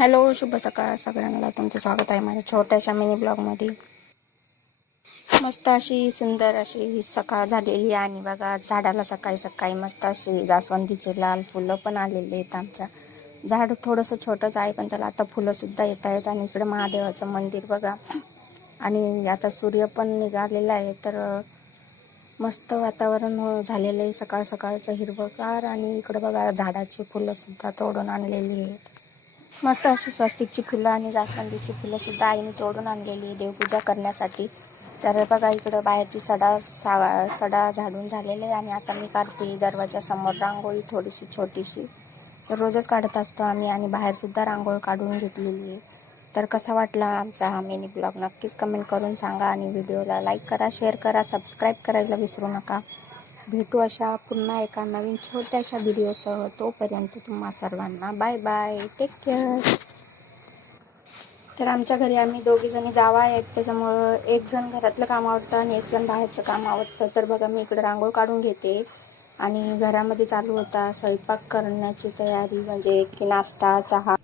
Hello, शुभ सकाळ सगळ्यांना. तुमचं स्वागत आहे माझ्या छोट्याशा मिनी ब्लॉगमध्ये. मस्त अशी सुंदर अशी सकाळ झालेली आहे आणि बघा झाडाला सकाळी सकाळी मस्त अशी जास्वंदीचे लाल फुलं पण आलेले आहेत. आमच्या झाड थोडंसं छोटंच आहे पण त्याला आता फुलं सुद्धा येत आहेत. आणि इकडे महादेवाचं मंदिर बघा, आणि आता सूर्य पण निघालेला आहे, तर मस्त वातावरण झालेलं आहे सकाळ सकाळचं हिरवगार. आणि इकडे बघा झाडाची फुलं सुद्धा तोडून आणलेली आहेत. मस्त अशी स्वस्तिकची फुलं आणि जास्वंदीची फुलं सुद्धा आईने तोडून आणलेली आहे देवपूजा करण्यासाठी. तर बघा इकडं बाहेरची सडा झाडून झालेले आहे. आणि आता मी काढते दरवाजासमोर रांगोळी थोडीशी छोटीशी. तर रोजच काढत असतो आम्ही, आणि बाहेर सुद्धा रांगोळी काढून घेतलेली आहे. तर कसा वाटला आमचा हा मिनी ब्लॉग नक्कीच कमेंट करून सांगा. आणि व्हिडिओला लाईक करा, शेअर करा, सबस्क्राईब करायला विसरू नका. भेटू अशा पुन्हा एका नवीन छोट्याशा व्हिडिओसह. तोपर्यंत तुम्हा सर्वांना बाय बाय, टेक केअर. तर आमच्या घरी आम्ही दोघीजणी जावा आहेत, त्याच्यामुळं एक जण घरातलं काम आवडतं आणि एक जण बाहेरचं काम आवडतं. तर बघा मी इकडे रांगोळ काढून घेते आणि घरामध्ये चालू होता स्वयंपाक करण्याची तयारी, म्हणजे की नाश्ता चहा.